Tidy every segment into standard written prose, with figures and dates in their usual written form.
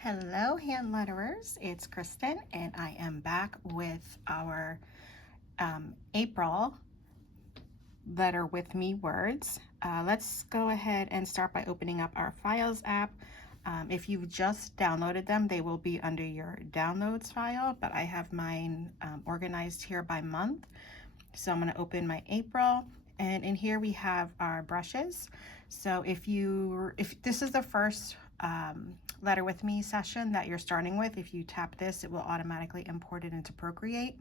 Hello, hand letterers. It's Kristen, and I am back with our April Letter With Me words. Let's go ahead and start by opening up our Files app. If you've just downloaded them, they will be under your Downloads file, but I have mine organized here by month. So I'm going to open my April, and in here we have our brushes. So if this is the first Letter With Me session that you're starting with, if you tap this, it will automatically import it into Procreate,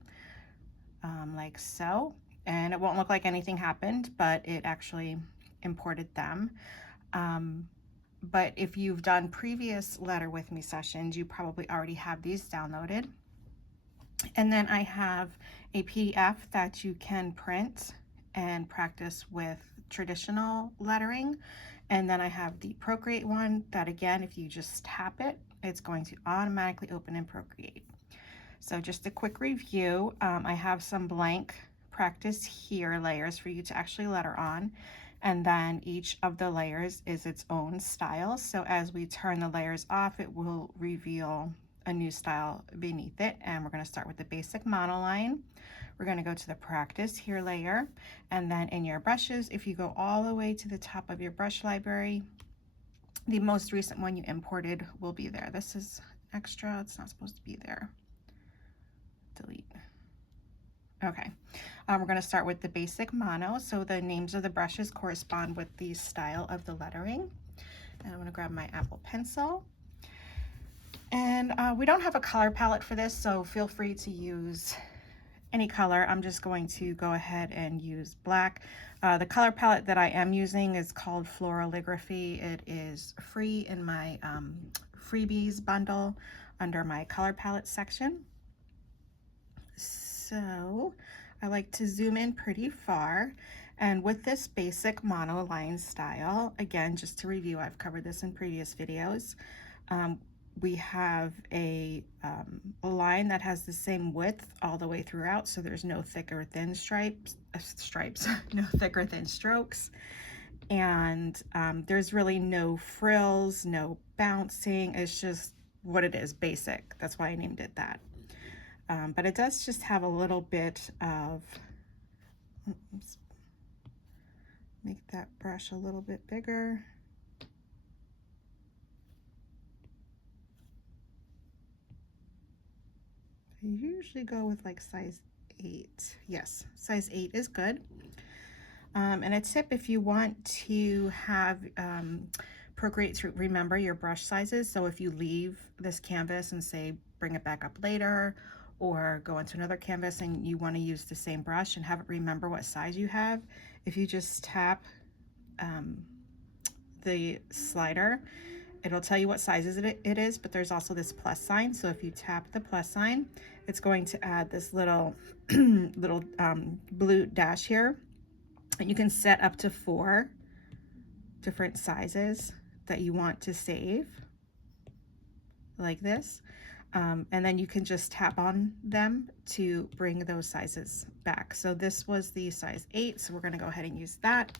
like so. And it won't look like anything happened, but it actually imported them. But if you've done previous Letter With Me sessions, you probably already have these downloaded. And then I have a PDF that you can print and practice with traditional lettering. And then I have the Procreate one that, again, if you just tap it, it's going to automatically open in Procreate. So just a quick review, I have some blank practice here layers for you to actually letter on. And then each of the layers is its own style. So as we turn the layers off, it will reveal a new style beneath it. And we're going to start with the basic monoline. We're going to go to the practice here layer, and then in your brushes, if you go all the way to the top of your brush library, the most recent one you imported will be there. This is extra, it's not supposed to be there. Delete. Okay, we're going to start with the basic mono. So the names of the brushes correspond with the style of the lettering. And I'm going to grab my Apple pencil. And we don't have a color palette for this, so feel free to use any color. I'm just going to go ahead and use black. The color palette that I am using is called Floraligraphy. It is free in my freebies bundle under my color palette section. So I like to zoom in pretty far. And with this basic monoline style, again, just to review, I've covered this in previous videos. We have a line that has the same width all the way throughout, so there's no thick or thin no thick or thin strokes. And there's really no frills, no bouncing. It's just what it is, basic. That's why I named it that. But it does just have a little bit of, let's make that brush a little bit bigger. I usually go with like size 8. Yes, size 8 is good. And a tip, if you want to have Procreate to remember your brush sizes, so if you leave this canvas and say bring it back up later, or go into another canvas and you want to use the same brush and have it remember what size you have, if you just tap the slider, it'll tell you what sizes it is, but there's also this plus sign. So if you tap the plus sign, it's going to add this little blue dash here. And you can set up to 4 different sizes that you want to save, like this. And then you can just tap on them to bring those sizes back. So this was the size 8, so we're going to go ahead and use that.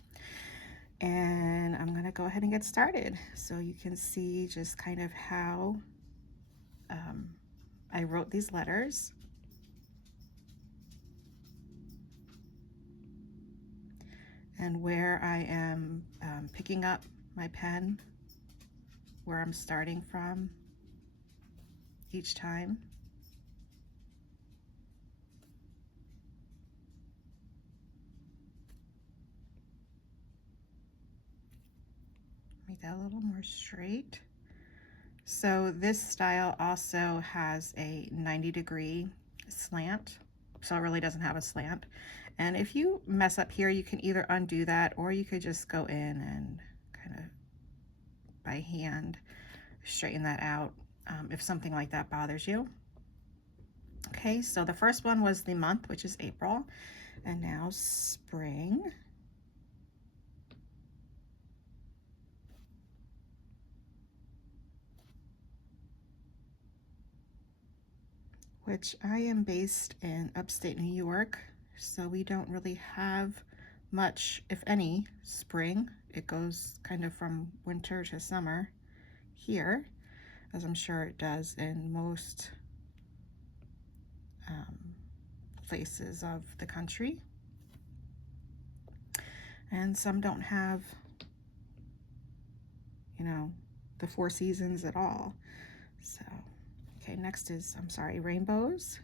And I'm going to go ahead and get started so you can see just kind of how I wrote these letters. And where I am picking up my pen, where I'm starting from each time. Make that a little more straight. So this style also has a 90-degree slant, so it really doesn't have a slant. And if you mess up here, you can either undo that, or you could just go in and kind of by hand straighten that out if something like that bothers you. Okay, so the first one was the month, which is April, and now spring. Which I am based in upstate New York, so we don't really have much, if any, spring. It goes kind of from winter to summer here. as I'm sure it does in most places of the country. And some don't have, you know, the 4 seasons at all. So, okay, next is, I'm sorry, rainbows.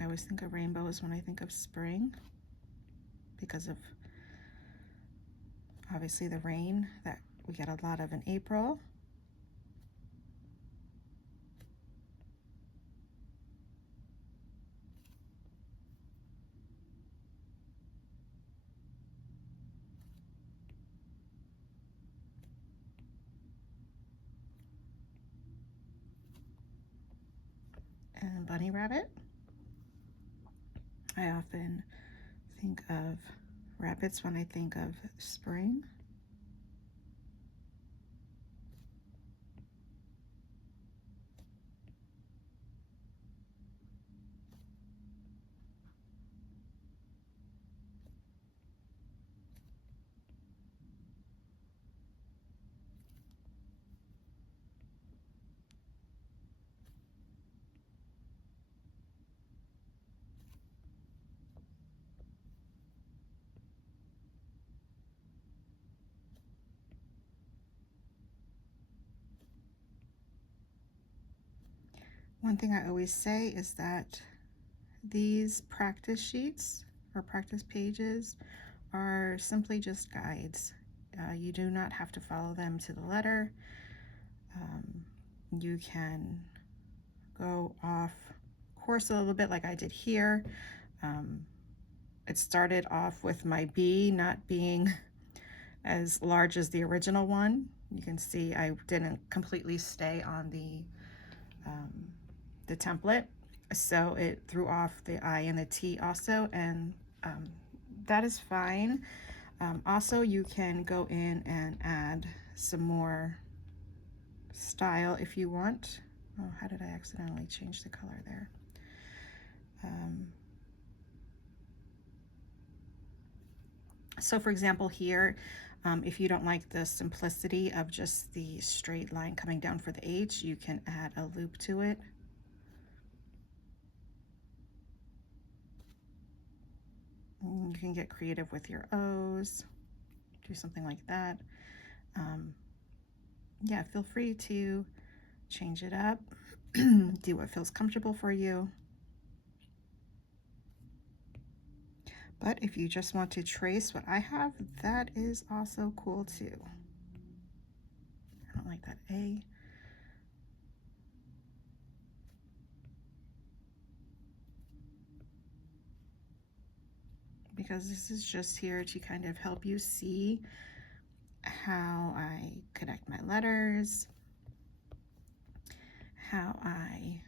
I always think of rainbows when I think of spring because of obviously the rain that we get a lot of in April. And bunny rabbit. I often think of rabbits when I think of spring. One thing I always say is that these practice sheets or practice pages are simply just guides. You do not have to follow them to the letter. You can go off course a little bit like I did here. It started off with my B not being as large as the original one. You can see I didn't completely stay on the template, so it threw off the I and the T also, and that is fine. Also, you can go in and add some more style if you want. Oh, how did I accidentally change the color there? So for example here, if you don't like the simplicity of just the straight line coming down for the H, you can add a loop to it. You can get creative with your O's, do something like that. Yeah, feel free to change it up, do what feels comfortable for you. But if you just want to trace what I have, that is also cool too. I don't like that A. Because this is just here to kind of help you see how I connect my letters, how I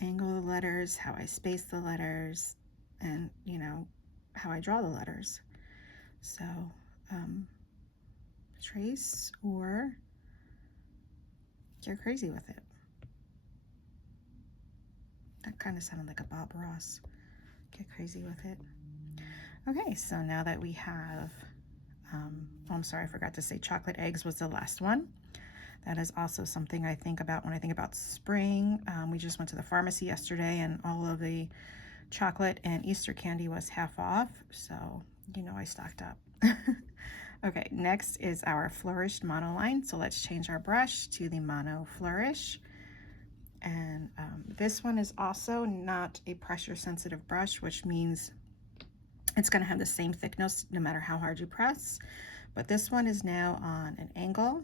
angle the letters, how I space the letters, and you know, how I draw the letters. So trace or get crazy with it. That kind of sounded like a Bob Ross. Get crazy with it. Okay, so now that we have, oh, I'm sorry, I forgot to say chocolate eggs was the last one. That is also something I think about when I think about spring. We just went to the pharmacy yesterday and all of the chocolate and Easter candy was half off. So, you know, I stocked up. Okay, next is our Flourish monoline. So let's change our brush to the Mono Flourish. And this one is also not a pressure sensitive brush, which means it's going to have the same thickness no matter how hard you press. But this one is now on an angle,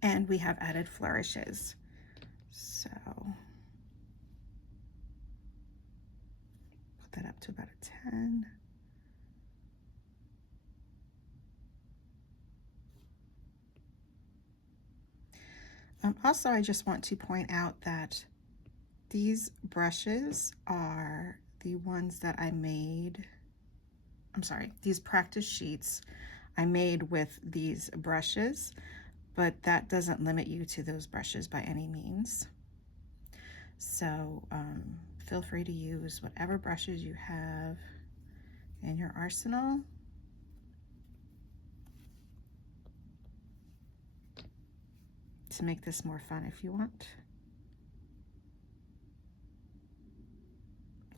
and we have added flourishes. So put that up to about a 10. Also, I just want to point out that these brushes are the ones that I made, I'm sorry, these practice sheets I made with these brushes, but that doesn't limit you to those brushes by any means. So feel free to use whatever brushes you have in your arsenal. to make this more fun if you want.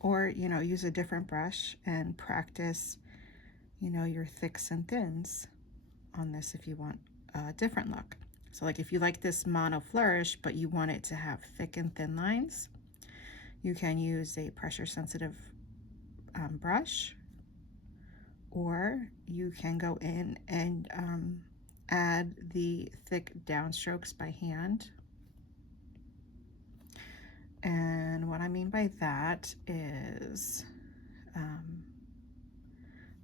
Or, you know, use a different brush and practice, you know, your thicks and thins on this if you want a different look. So like if you like this mono flourish, but you want it to have thick and thin lines, you can use a pressure sensitive brush, or you can go in and add the thick downstrokes by hand. And what I mean by that is,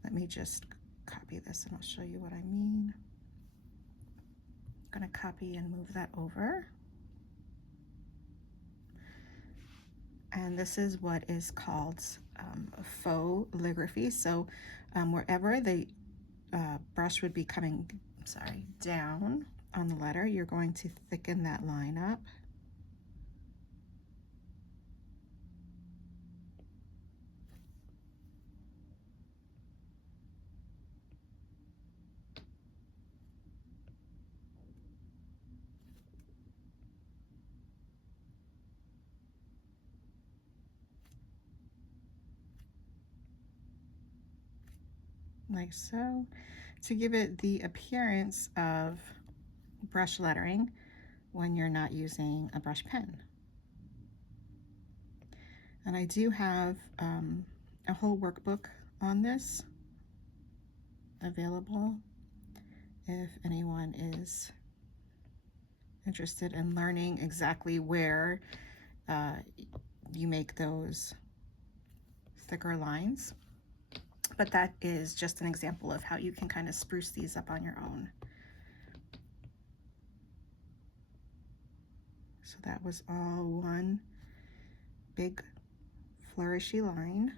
let me just copy this and I'll show you what I mean. I'm going to copy and move that over. And this is what is called faux calligraphy. So wherever the brush would be coming, down on the letter, you're going to thicken that line up. Like so, to give it the appearance of brush lettering when you're not using a brush pen. And I do have a whole workbook on this available if anyone is interested in learning exactly where you make those thicker lines. But that is just an example of how you can kind of spruce these up on your own. So that was all one big flourishy line.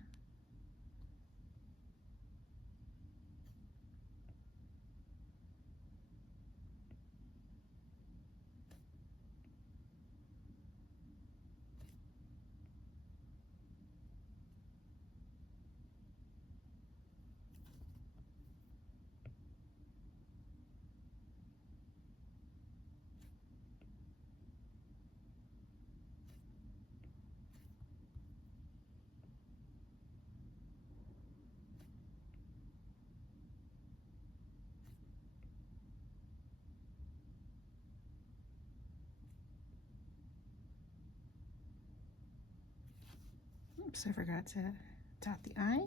Oops, I forgot to dot the I.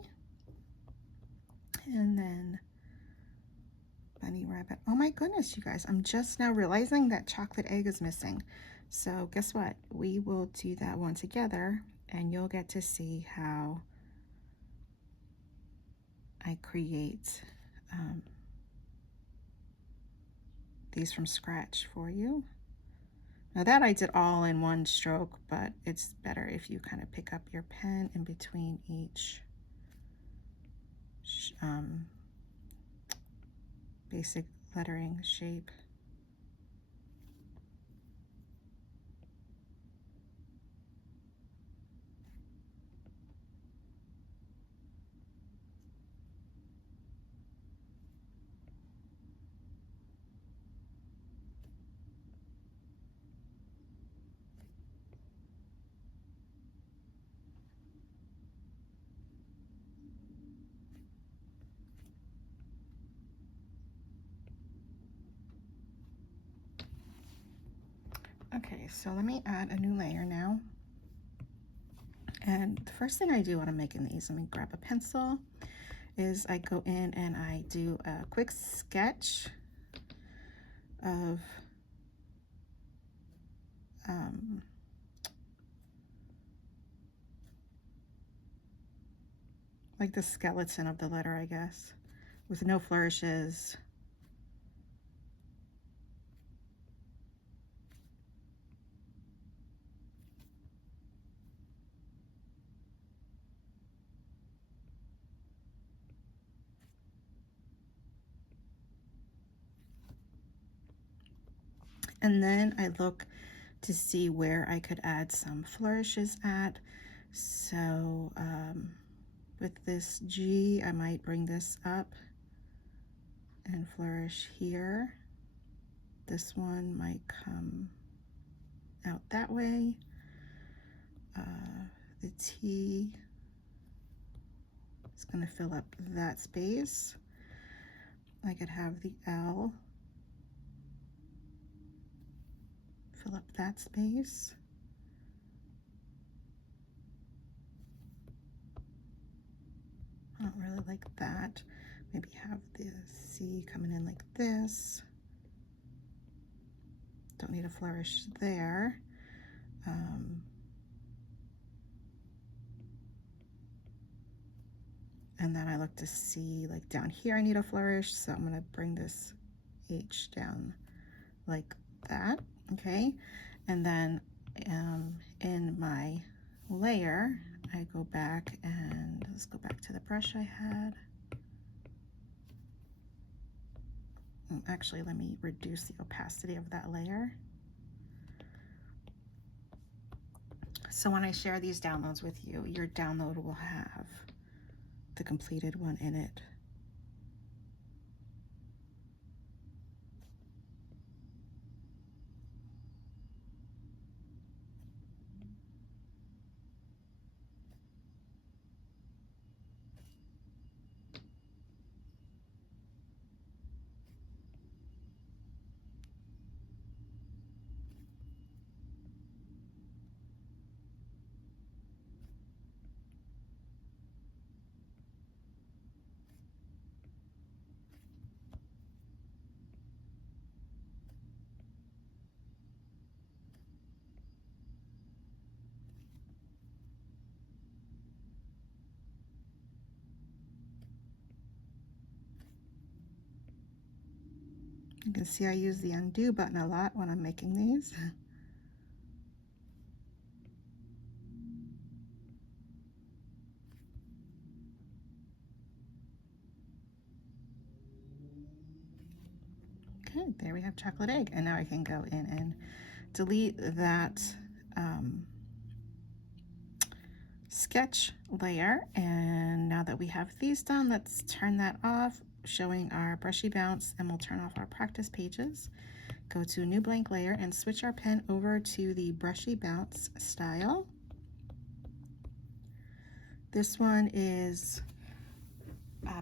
And then bunny rabbit. Oh my goodness, you guys, I'm just now realizing that chocolate egg is missing. So guess what? We will do that one together and you'll get to see how I create these from scratch for you. Now that I did all in one stroke, but it's better if you kind of pick up your pen in between each basic lettering shape. Okay, so let me add a new layer now. And the first thing I do when I'm making these, let me grab a pencil, is I go in and I do a quick sketch of like the skeleton of the letter, I guess, with no flourishes. And then I look to see where I could add some flourishes at. So with this G, I might bring this up and flourish here. This one might come out that way. The T is going to fill up that space. I could have the L fill up that space. I don't really like that. Maybe have the C coming in like this. Don't need a flourish there. And then I look to see, like down here I need a flourish, so I'm gonna bring this H down like that, okay? And then in my layer, I go back and let's go back to the brush I had. Actually, let me reduce the opacity of that layer. So when I share these downloads with you, your download will have the completed one in it. You can see I use the undo button a lot when I'm making these. Okay, there we have chocolate egg, and now I can go in and delete that sketch layer. And now that we have these done, let's turn that off, showing our brushy bounce, and we'll turn off our practice pages. Go to new blank layer and switch our pen over to the brushy bounce style. This one is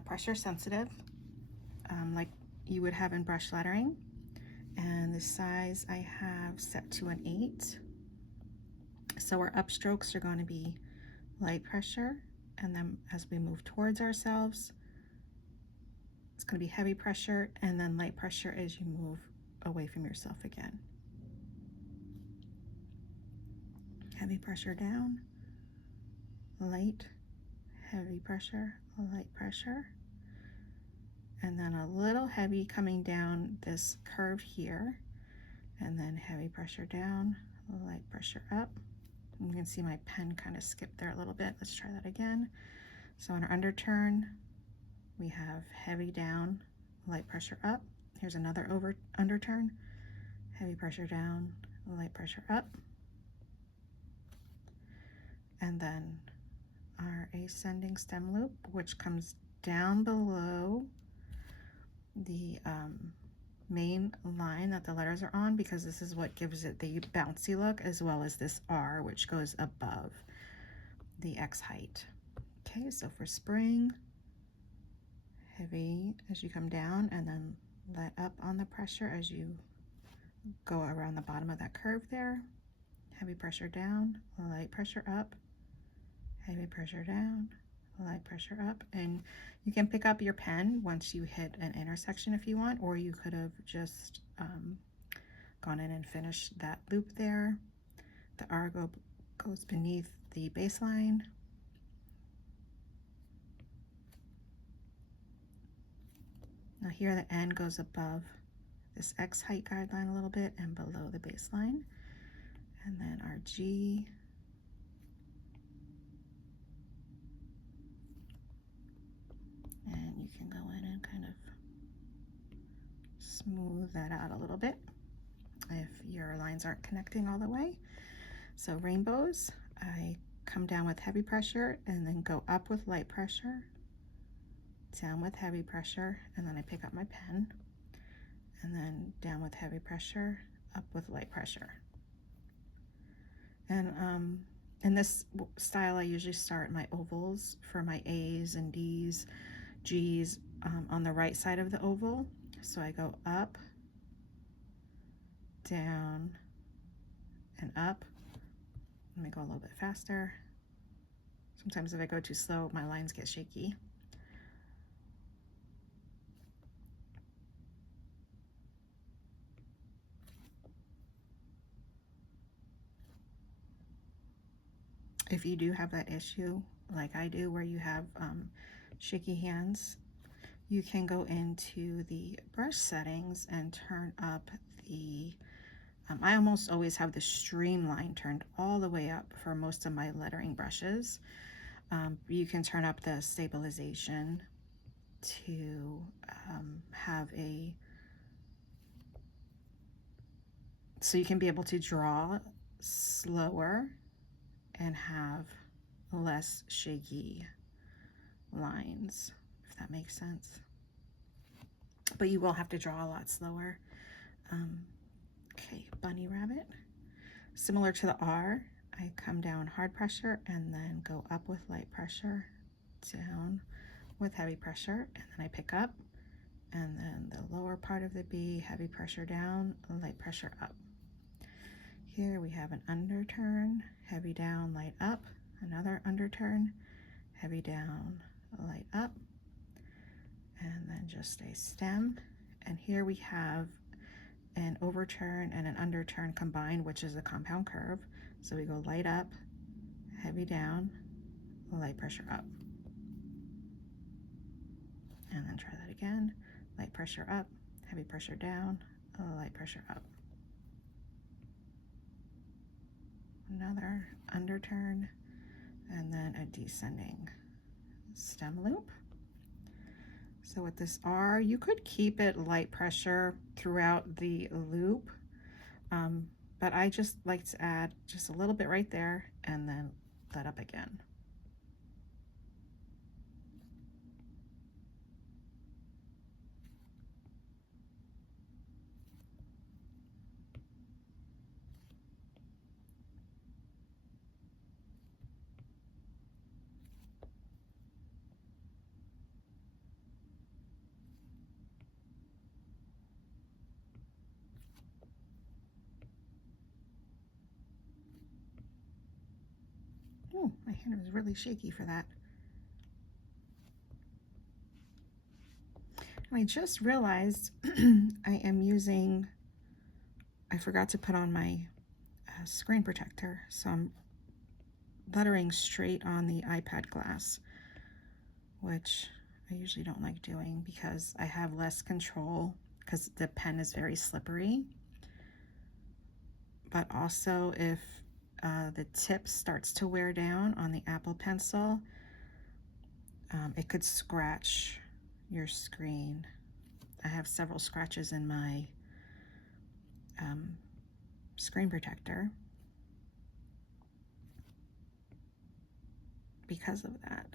pressure sensitive, like you would have in brush lettering. And the size I have set to an 8. So our upstrokes are going to be light pressure, and then as we move towards ourselves, it's going to be heavy pressure, and then light pressure as you move away from yourself again. Heavy pressure down, light, heavy pressure, light pressure, and then a little heavy coming down this curve here, and then heavy pressure down, light pressure up. You can see my pen kind of skipped there a little bit. Let's try that again. So on our underturn, we have heavy down, light pressure up. Here's another underturn, heavy pressure down, light pressure up. And then our ascending stem loop, which comes down below the main line that the letters are on, because this is what gives it the bouncy look, as well as this R, which goes above the X height. Okay, so for spring, heavy as you come down, and then let up on the pressure as you go around the bottom of that curve there. Heavy pressure down, light pressure up, heavy pressure down, light pressure up. And you can pick up your pen once you hit an intersection if you want, or you could have just gone in and finished that loop there. The R goes beneath the baseline. Now here the N goes above this X height guideline a little bit and below the baseline. And then our G, and you can go in and kind of smooth that out a little bit if your lines aren't connecting all the way. So rainbows, I come down with heavy pressure and then go up with light pressure, down with heavy pressure, and then I pick up my pen. and then down with heavy pressure, up with light pressure. And in this style, I usually start my ovals for my A's and D's, G's on the right side of the oval. So I go up, down, and up. Let me go a little bit faster. Sometimes if I go too slow, my lines get shaky. If you do have that issue, like I do, where you have shaky hands, you can go into the brush settings and turn up the, I almost always have the streamline turned all the way up for most of my lettering brushes. You can turn up the stabilization to have a, so you can be able to draw slower and have less shaky lines, if that makes sense. But you will have to draw a lot slower. Okay, bunny rabbit. Similar to the R, I come down hard pressure and then go up with light pressure, down with heavy pressure, and then I pick up, and then the lower part of the B, heavy pressure down, light pressure up. Here we have an underturn, heavy down, light up, another underturn, heavy down, light up, and then just a stem. And here we have an overturn and an underturn combined, which is a compound curve. So we go light up, heavy down, light pressure up. And then try that again, light pressure up, heavy pressure down, light pressure up. Another underturn, and then a descending stem loop. So with this R, you could keep it light pressure throughout the loop, but I just like to add just a little bit right there and then let up again. Oh, my hand was really shaky for that. I just realized I am using, I forgot to put on my screen protector, so I'm lettering straight on the iPad glass, which I usually don't like doing because I have less control because the pen is very slippery. But also if the tip starts to wear down on the Apple Pencil, it could scratch your screen. I have several scratches in my screen protector because of that.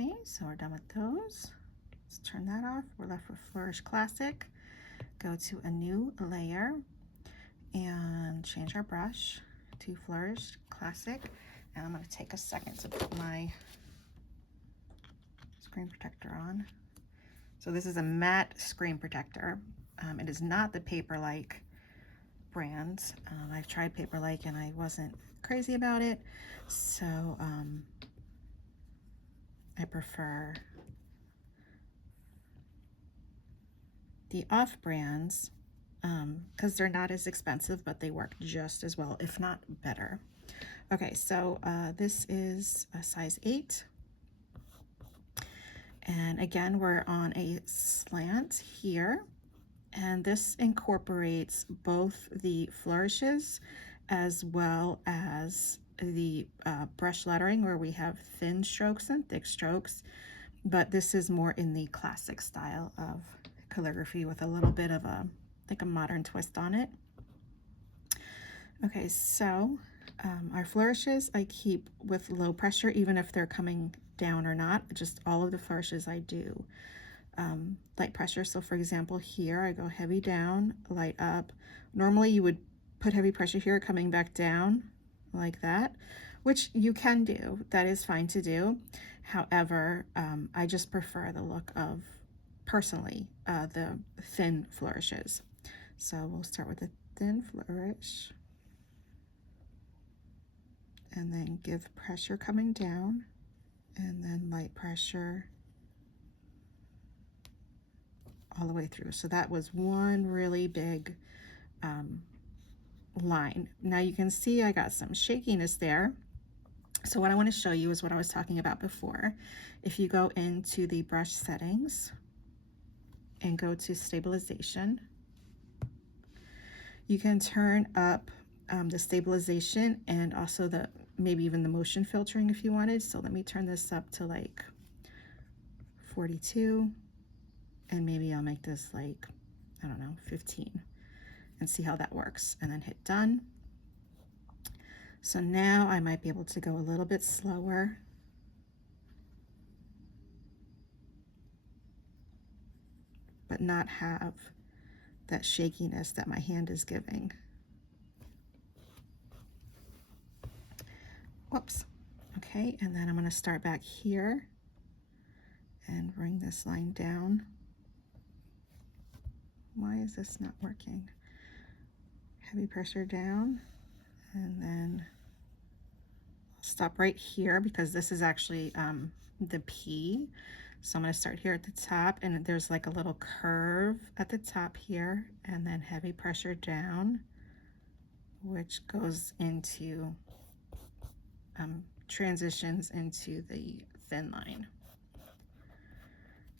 Okay, so we're done with those. Let's turn that off. We're left with Flourish Classic. Go to a new layer and change our brush to Flourish Classic. And I'm going to take a second to put my screen protector on. So this is a matte screen protector. It is not the Paper-like brand. I've tried Paper-like and I wasn't crazy about it. So I prefer the off brands because they're not as expensive, but they work just as well, if not better. Okay, so this is a size 8. And again, we're on a slant here. And this incorporates both the flourishes as well as the brush lettering, where we have thin strokes and thick strokes. But this is more in the classic style of calligraphy with a little bit of a, like a modern twist on it. Okay, so our flourishes I keep with low pressure, even if they're coming down or not. Just all of the flourishes I do light pressure. So for example, here I go heavy down, light up. Normally you would put heavy pressure here, coming back down like that, which you can do. That is fine to do. However, I just prefer the look of, personally, the thin flourishes. So we'll start with a thin flourish and then give pressure coming down and then light pressure all the way through. So that was one really big line. Now you can see I got some shakiness there. So what I want to show you is what I was talking about before. If you go into the brush settings and go to stabilization, you can turn up the stabilization and also the maybe even the motion filtering if you wanted. So let me turn this up to like 42, and maybe I'll make this like, I don't know, 15, and see how that works, and then hit done. So now I might be able to go a little bit slower. But not have that shakiness that my hand is giving. Whoops. Okay, and then I'm going to start back here and bring this line down. Why is this not working? Heavy pressure down, and then I'll stop right here because this is actually the P. So I'm going to start here at the top, and there's like a little curve at the top here, and then heavy pressure down, which goes into transitions into the thin line.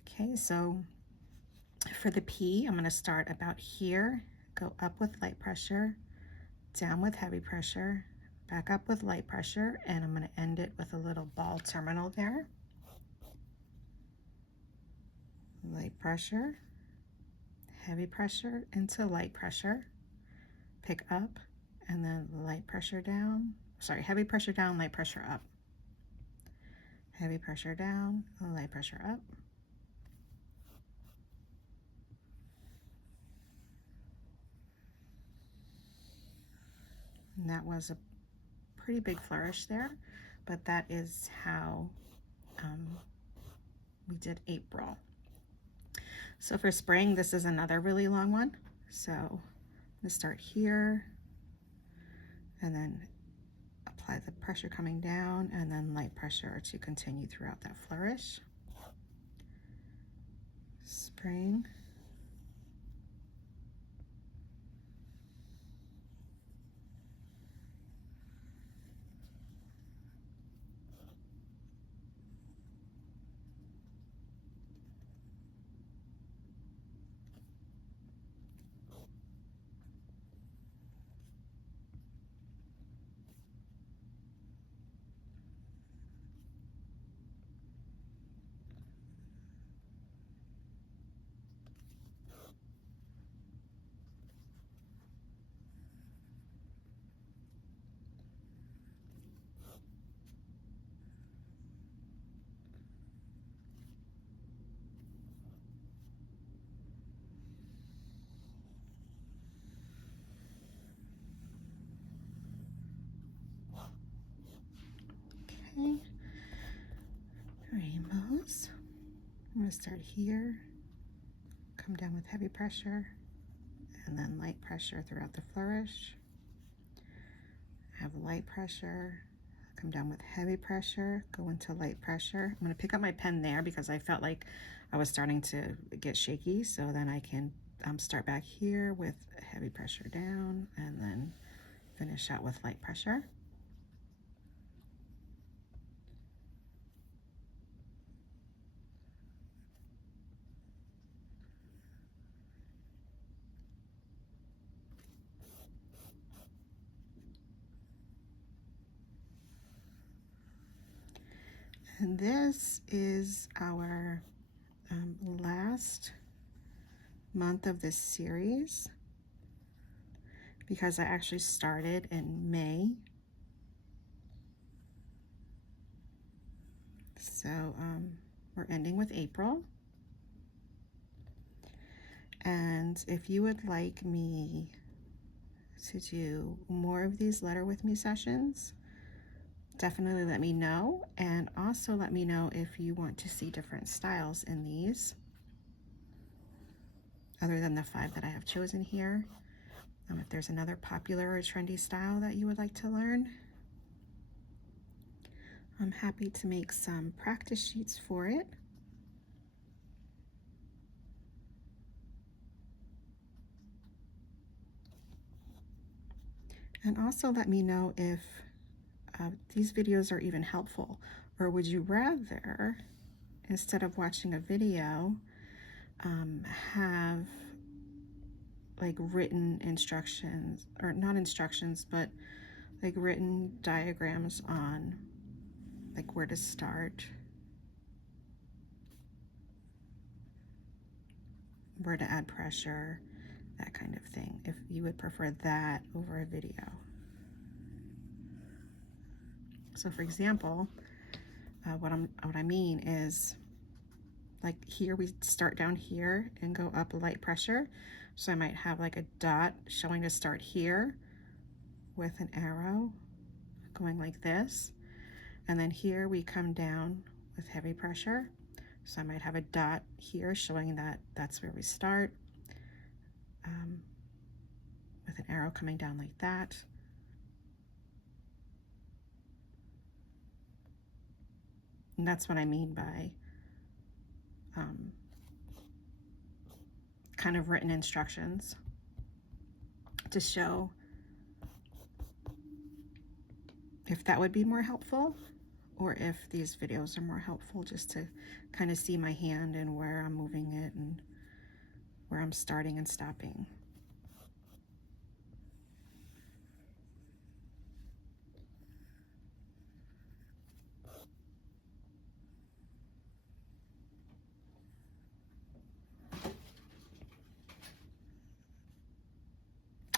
Okay, so for the P, I'm going to start about here, go up with light pressure, down with heavy pressure, back up with light pressure, and I'm going to end it with a little ball terminal there. Light pressure, heavy pressure into light pressure, pick up, and then light pressure down, sorry, heavy pressure down, light pressure up. Heavy pressure down, light pressure up. And that was a pretty big flourish there, but that is how we did April. So for spring, this is another really long one. So I'm gonna start here and then apply the pressure coming down and then light pressure to continue throughout that flourish. Spring. Okay. Rainbows. I'm going to start here, come down with heavy pressure, and then light pressure throughout the flourish. Have light pressure, come down with heavy pressure, go into light pressure. I'm going to pick up my pen there because I felt like I was starting to get shaky, so then I can start back here with heavy pressure down and then finish out with light pressure. And this is our last month of this series because I actually started in May. So we're ending with April. And if you would like me to do more of these letter with me sessions, definitely let me know. And also let me know if you want to see different styles in these, other than the 5 that I have chosen here. If there's another popular or trendy style that you would like to learn, I'm happy to make some practice sheets for it. And also let me know if these videos are even helpful, or would you rather, instead of watching a video, have like written instructions, or not instructions, but like written diagrams on like where to start, where to add pressure, that kind of thing, if you would prefer that over a video. So for example, what I mean is, like here we start down here and go up light pressure. So I might have like a dot showing to start here with an arrow going like this. And then here we come down with heavy pressure. So I might have a dot here showing that that's where we start, with an arrow coming down like that. And that's what I mean by kind of written instructions, to show if that would be more helpful, or if these videos are more helpful just to kind of see my hand and where I'm moving it and where I'm starting and stopping.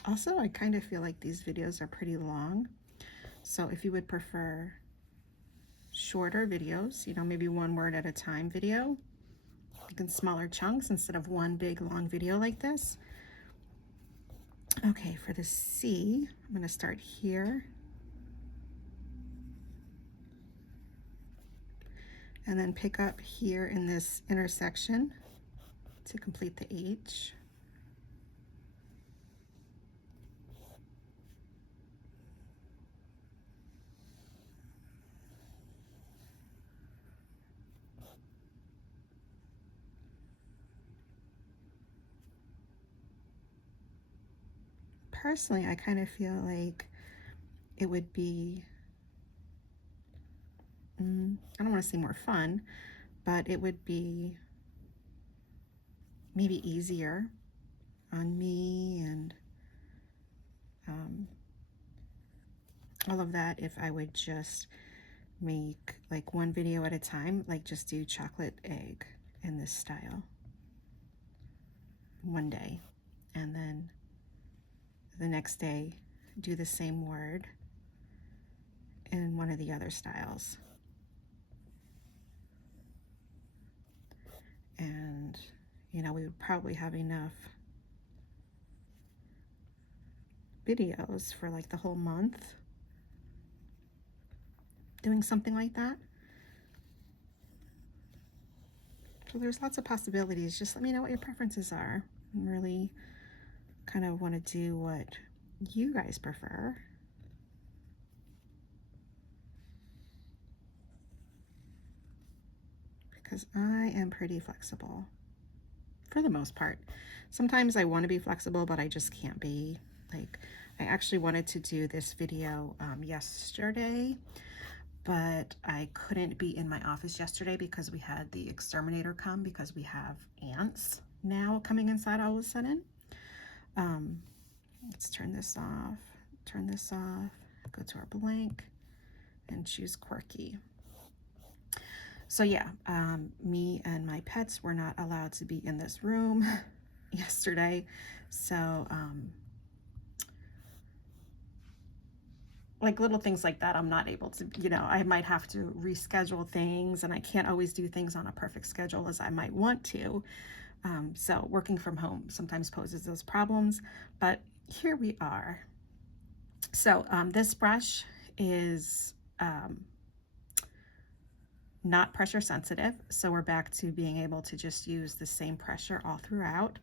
Also, I kind of feel like these videos are pretty long. So if you would prefer shorter videos, you know, maybe 1 word at a time video, like in smaller chunks instead of one big long video like this. Okay, for the C, I'm going to start here. And then pick up here in this intersection to complete the H. Personally, I kind of feel like it would be, I don't want to say more fun, but it would be maybe easier on me and all of that if I would just make like 1 video at a time, like just do chocolate egg in this style 1 day, and then the next day do the same word in one of the other styles. And you know, we would probably have enough videos for like the whole month doing something like that. So there's lots of possibilities. Just let me know what your preferences are. I really kind of want to do what you guys prefer. Because I am pretty flexible for the most part. Sometimes I want to be flexible, but I just can't be. Like, I actually wanted to do this video yesterday, but I couldn't be in my office yesterday because we had the exterminator come, because we have ants now coming inside all of a sudden. Let's turn this off, go to our blank and choose Quirky. So yeah, me and my pets were not allowed to be in this room yesterday. So like little things like that, I'm not able to, I might have to reschedule things, and I can't always do things on a perfect schedule as I might want to. So working from home sometimes poses those problems, but here we are. So this brush is not pressure sensitive, so we're back to being able to just use the same pressure all throughout.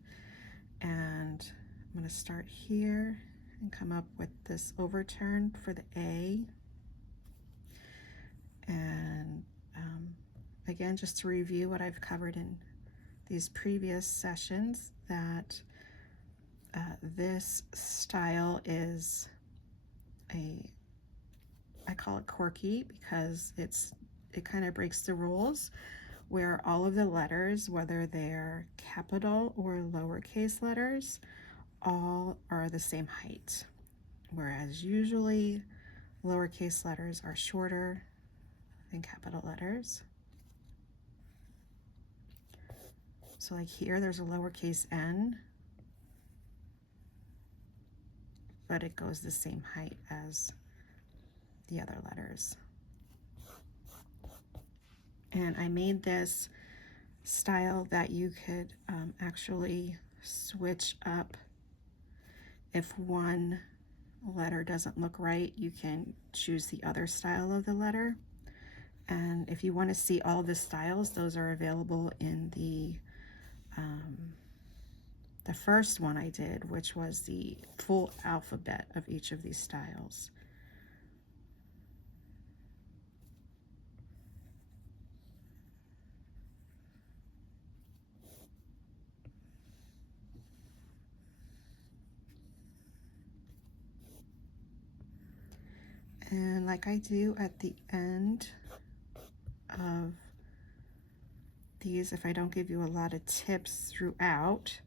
And I'm going to start here and come up with this overturn for the A. And again, just to review what I've covered in these previous sessions, that this style is I call it quirky because it kind of breaks the rules, where all of the letters, whether they're capital or lowercase letters, all are the same height, whereas usually lowercase letters are shorter than capital letters. So like here, there's a lowercase n, but it goes the same height as the other letters. And I made this style that you could actually switch up. If one letter doesn't look right, you can choose the other style of the letter. And if you want to see all the styles, those are available in the first one I did, which was the full alphabet of each of these styles. And like I do at the end of these, if I don't give you a lot of tips throughout,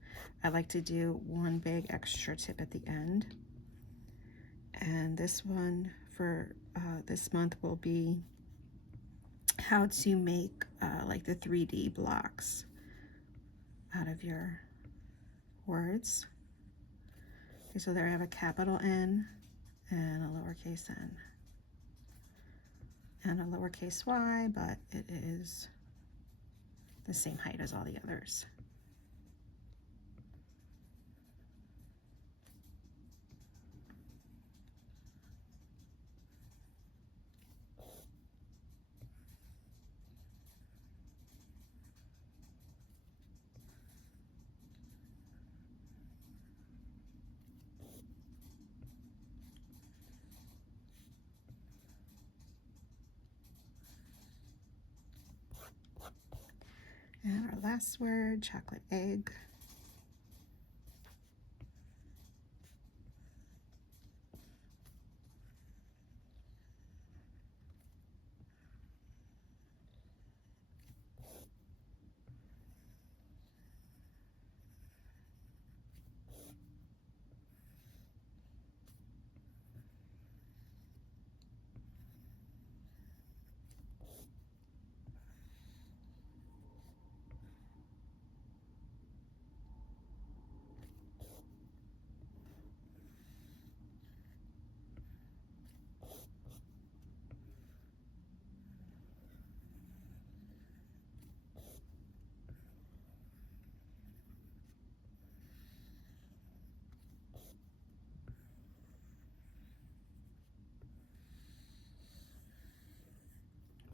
I like to do one big extra tip at the end. And this one for this month will be how to make like the 3D blocks out of your words. Okay, so there I have a capital N and a lowercase n and a lowercase y, but it is the same height as all the others. And our last word, chocolate egg.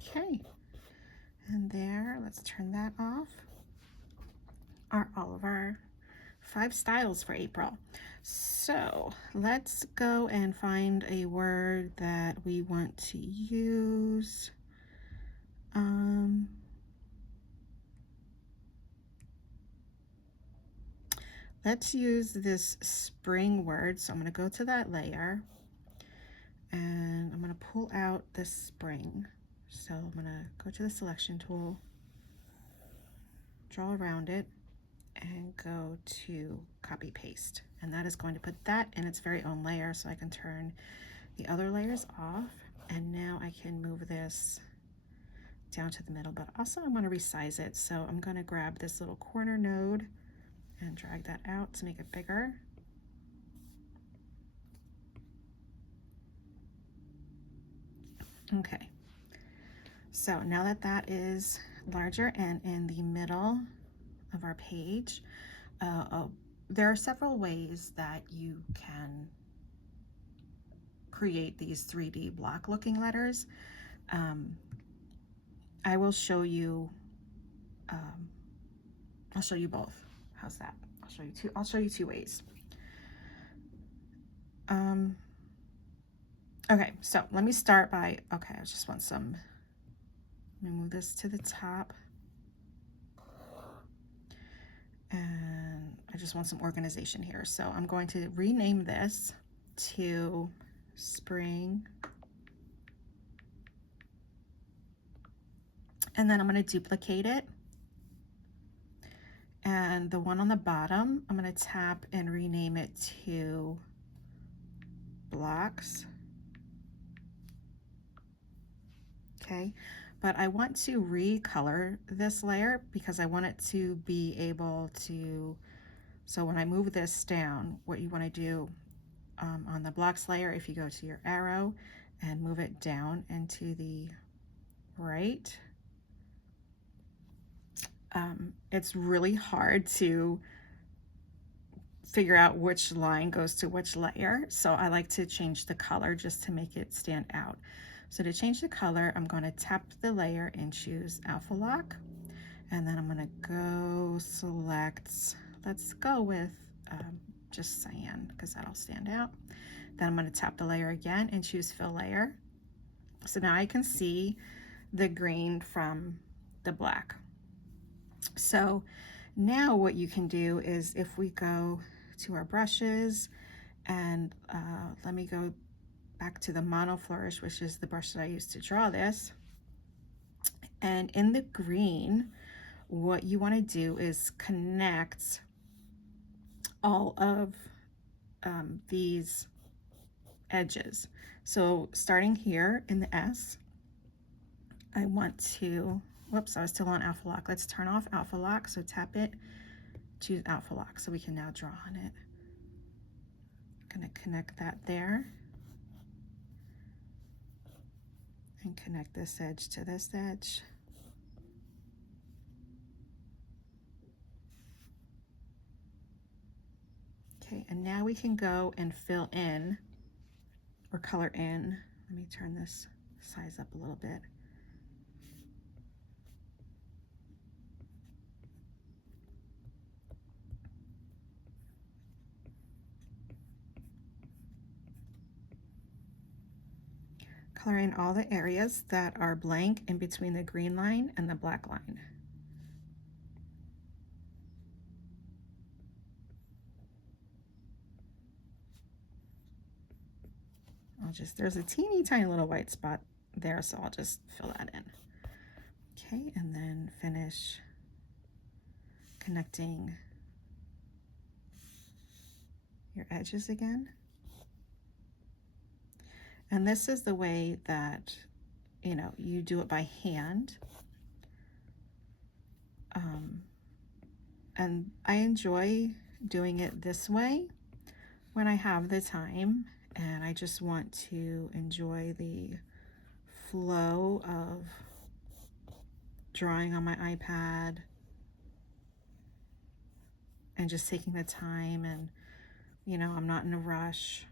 Okay, and there, let's turn that off, are all of our 5 styles for April. So let's go and find a word that we want to use. Let's use this spring word. So I'm going to go to that layer and I'm going to pull out this spring. So I'm going to go to the selection tool, draw around it, and go to copy paste. And that is going to put that in its very own layer, so I can turn the other layers off. And now I can move this down to the middle, but also I want to resize it. So I'm going to grab this little corner node and drag that out to make it bigger. Okay, so now that that is larger and in the middle of our page, there are several ways that you can create these 3D block looking letters. I will show you, I'll show you both. How's that? I'll show you two ways. Okay, so let me start by, okay, I just want some, let me move this to the top. And I just want some organization here. So I'm going to rename this to Spring. And then I'm going to duplicate it. And the one on the bottom, I'm going to tap and rename it to Blocks. Okay, but I want to recolor this layer because I want it to be able to, so when I move this down, what you want to do on the blocks layer, if you go to your arrow and move it down and to the right, it's really hard to figure out which line goes to which layer. So I like to change the color just to make it stand out. So to change the color, I'm going to tap the layer and choose Alpha Lock. And then I'm going to go select, let's go with just cyan because that'll stand out. Then I'm going to tap the layer again and choose Fill Layer. So now I can see the green from the black. So now what you can do is if we go to our brushes and let me go back to the Mono Flourish, which is the brush that I used to draw this. And in the green, what you want to do is connect all of these edges. So starting here in the S, I want to, whoops, I was still on Alpha Lock. Let's turn off Alpha Lock. So tap it, choose Alpha Lock so we can now draw on it. I'm going to connect that there. And connect this edge to this edge. Okay, and now we can go and fill in or color in. Let me turn this size up a little bit. Color in all the areas that are blank in between the green line and the black line. There's a teeny tiny little white spot there, so I'll just fill that in. Okay, and then finish connecting your edges again. And this is the way that, you know, you do it by hand. And I enjoy doing it this way when I have the time and I just want to enjoy the flow of drawing on my iPad and just taking the time, and you know, I'm not in a rush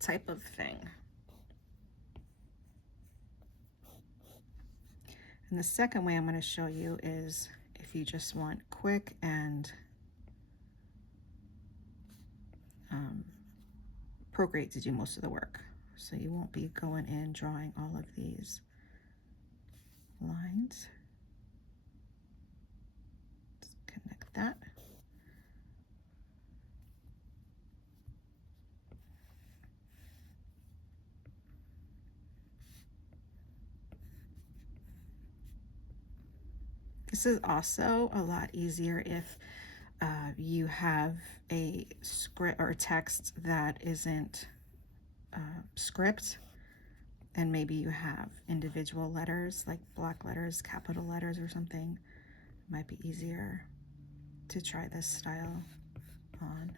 type of thing. And the second way I'm going to show you is if you just want quick and Procreate to do most of the work. So you won't be going in drawing all of these lines. Just connect that. This is also a lot easier if you have a script or text that isn't script, and maybe you have individual letters like block letters, capital letters or something. Might be easier to try this style on.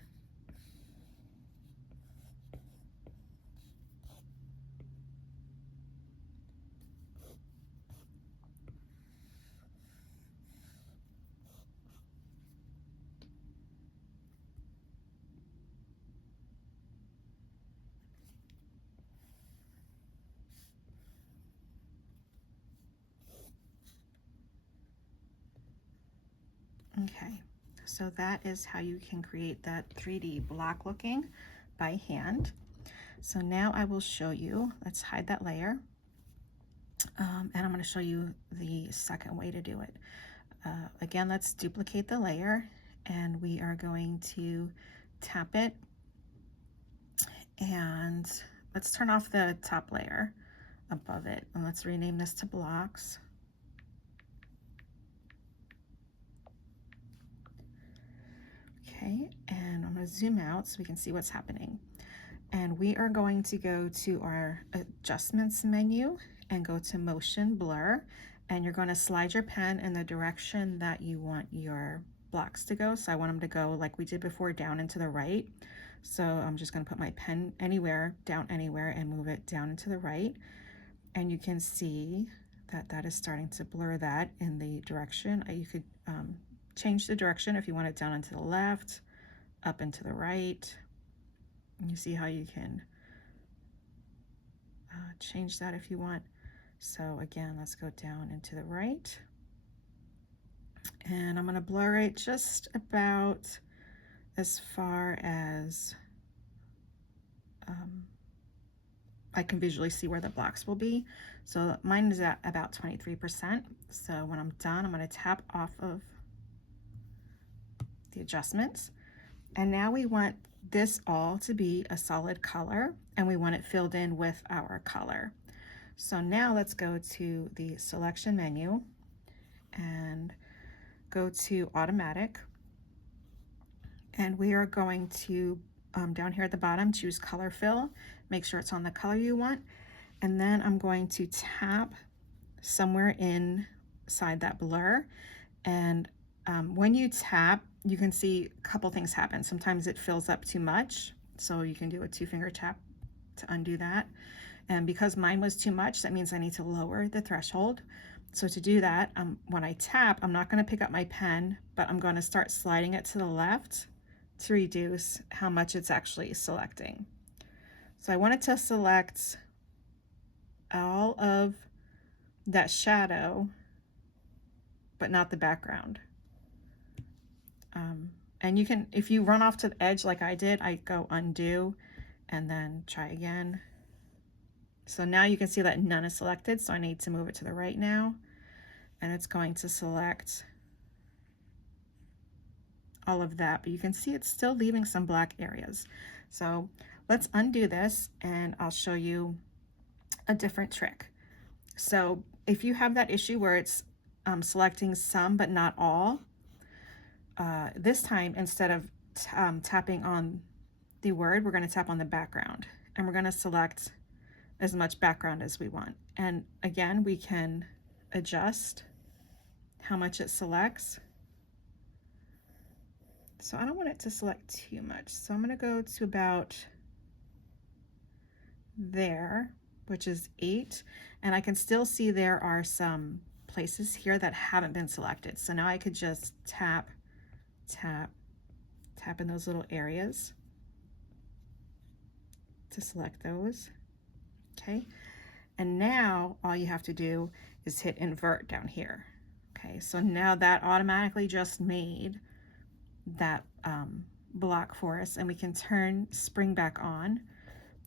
Okay, so that is how you can create that 3D block looking by hand. So now I will show you, let's hide that layer. And I'm going to show you the second way to do it. Again, let's duplicate the layer and we are going to tap it, and let's turn off the top layer above it, and let's rename this to blocks. Okay, and I'm going to zoom out so we can see what's happening. And we are going to go to our adjustments menu and go to motion blur, and you're going to slide your pen in the direction that you want your blocks to go. So I want them to go like we did before, down and to the right. So I'm just going to put my pen anywhere, down anywhere, and move it down and to the right. And you can see that that is starting to blur that in the direction. You could change the direction if you want it down and to the left, up and to the right. And you see how you can change that if you want. So again, let's go down and to the right. And I'm going to blur it just about as far as I can visually see where the blocks will be. So mine is at about 23%. So when I'm done, I'm going to tap off of the adjustments. And now we want this all to be a solid color, and we want it filled in with our color. So now let's go to the selection menu and go to automatic. And we are going to, down here at the bottom, choose color fill. Make sure it's on the color you want. And then I'm going to tap somewhere inside that blur. And when you tap, you can see a couple things happen. Sometimes it fills up too much, so you can do a 2-finger tap to undo that. And because mine was too much, that means I need to lower the threshold. So to do that, when I tap, I'm not going to pick up my pen, but I'm going to start sliding it to the left to reduce how much it's actually selecting. So I wanted to select all of that shadow, but not the background. And you can, if you run off to the edge like I did, I go undo and then try again. So now you can see that none is selected, so I need to move it to the right now, and it's going to select all of that, but you can see it's still leaving some black areas. So let's undo this and I'll show you a different trick. So if you have that issue where it's selecting some but not all, this time instead of tapping on the word, we're going to tap on the background, and we're going to select as much background as we want. And again, we can adjust how much it selects. So I don't want it to select too much, so I'm going to go to about there, which is 8, and I can still see there are some places here that haven't been selected. So now I could just tap, tap, tap in those little areas to select those. Okay, and now all you have to do is hit invert down here. Okay, so now that automatically just made that block for us, and we can turn spring back on.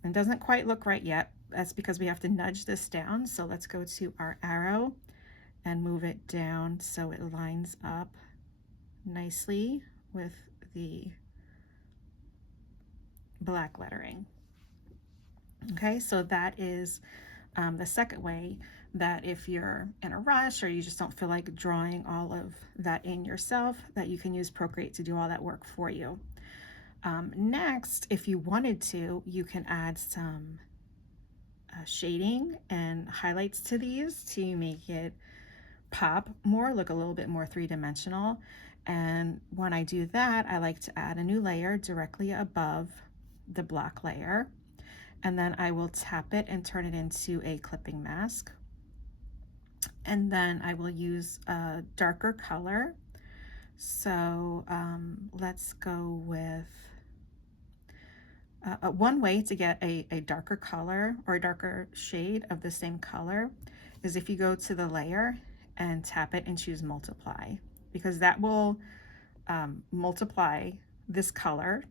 It doesn't quite look right yet. That's because we have to nudge this down. So let's go to our arrow and move it down so it lines up nicely with the black lettering. Okay, so that is the second way that if you're in a rush or you just don't feel like drawing all of that in yourself, that you can use Procreate to do all that work for you. Next, if you wanted to, you can add some shading and highlights to these to make it pop more, look a little bit more three-dimensional. And when I do that, I like to add a new layer directly above the black layer. And then I will tap it and turn it into a clipping mask. And then I will use a darker color. So let's go with one way to get a darker color or a darker shade of the same color is if you go to the layer and tap it and choose multiply, because that will multiply this color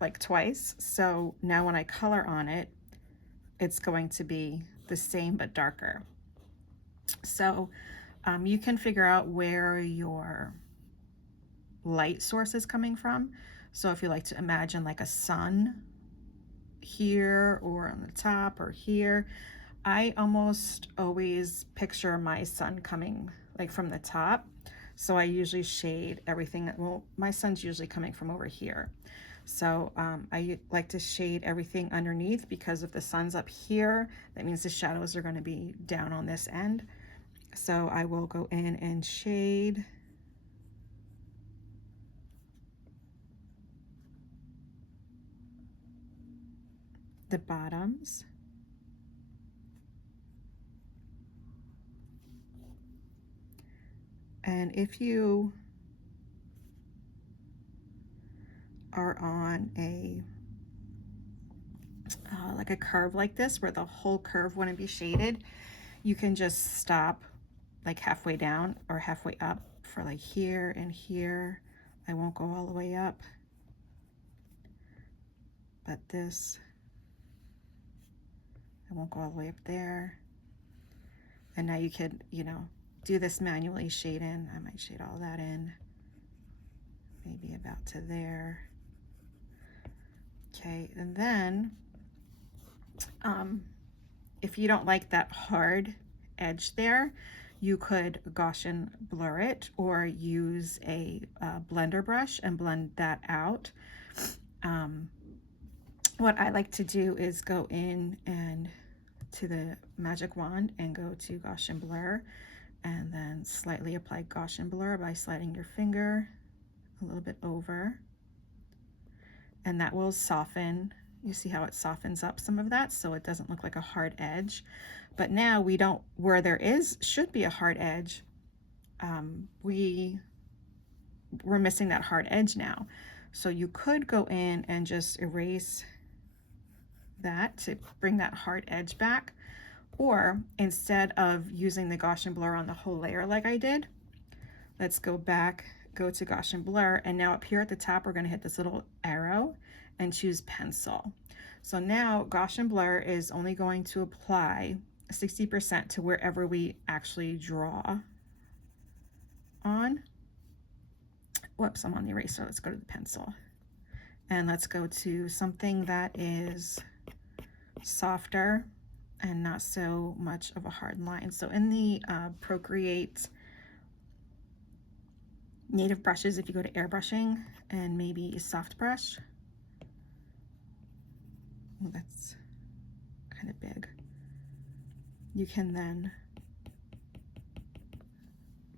like twice. So now when I color on it, it's going to be the same but darker. So you can figure out where your light source is coming from. So if you like to imagine like a sun here or on the top or here, I almost always picture my sun coming like from the top. So I usually shade everything. Well, my sun's usually coming from over here. So I like to shade everything underneath, because if the sun's up here, that means the shadows are going to be down on this end. So I will go in and shade the bottoms. And if you are on a like a curve like this where the whole curve wouldn't be shaded, you can just stop like halfway down or halfway up for like here and here. I won't go all the way up, but this, I won't go all the way up there. And now you could, you know, do this manually, shade in. I might shade all that in, maybe about to there. Okay, and then if you don't like that hard edge there, you could Gaussian blur it or use a blender brush and blend that out. What I like to do is go in and to the magic wand and go to Gaussian blur, and then slightly apply Gaussian blur by sliding your finger a little bit over, and that will soften. You see how it softens up some of that so it doesn't look like a hard edge. But now we don't, where there should be a hard edge, we're missing that hard edge now. So you could go in and just erase that to bring that hard edge back, or instead of using the Gaussian blur on the whole layer like I did, let's go back, go to Gaussian blur, and now up here at the top we're going to hit this little arrow and choose pencil. So now Gaussian blur is only going to apply 60% to wherever we actually draw on. Whoops, I'm on the eraser. Let's go to the pencil, and let's go to something that is softer and not so much of a hard line. So in the Procreate native brushes, if you go to airbrushing and maybe soft brush, well, that's kind of big, you can then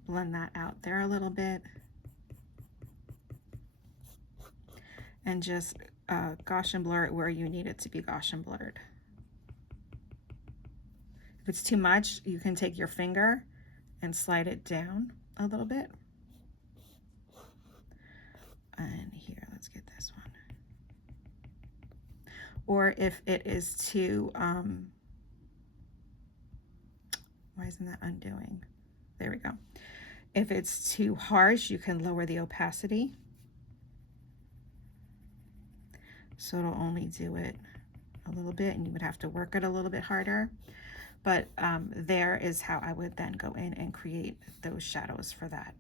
blend that out there a little bit and just Gaussian blur it where you need it to be Gaussian blurred. If it's too much, you can take your finger and slide it down a little bit. And here, let's get this one. Or if it is too, why isn't that undoing? There we go. If it's too harsh, you can lower the opacity, so it'll only do it a little bit, and you would have to work it a little bit harder. But there is how I would then go in and create those shadows for that.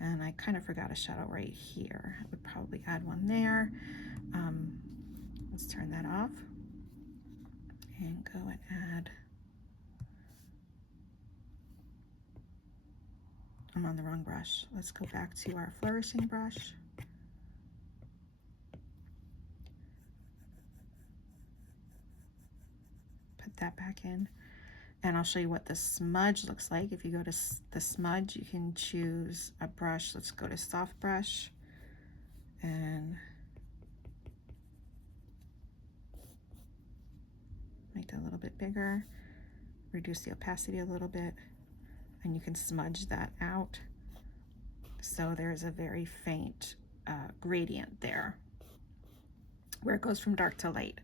And I kind of forgot a shadow right here. I would probably add one there. Let's turn that off and go and add, I'm on the wrong brush. Let's go back to our flourishing brush. Put that back in. And I'll show you what the smudge looks like. If you go to the smudge, you can choose a brush. Let's go to soft brush and make that a little bit bigger, reduce the opacity a little bit, and you can smudge that out. So there's a very faint gradient there where it goes from dark to light.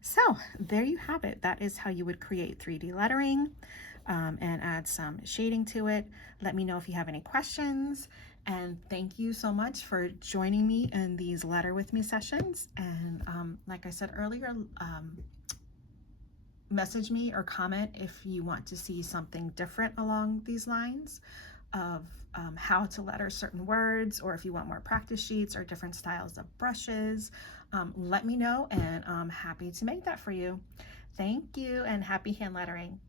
So there you have it. That is how you would create 3D lettering and add some shading to it. Let me know if you have any questions. And thank you so much for joining me in these Letter With Me sessions. And like I said earlier, message me or comment if you want to see something different along these lines of how to letter certain words, or if you want more practice sheets or different styles of brushes. Let me know, and I'm happy to make that for you. Thank you, and happy hand lettering.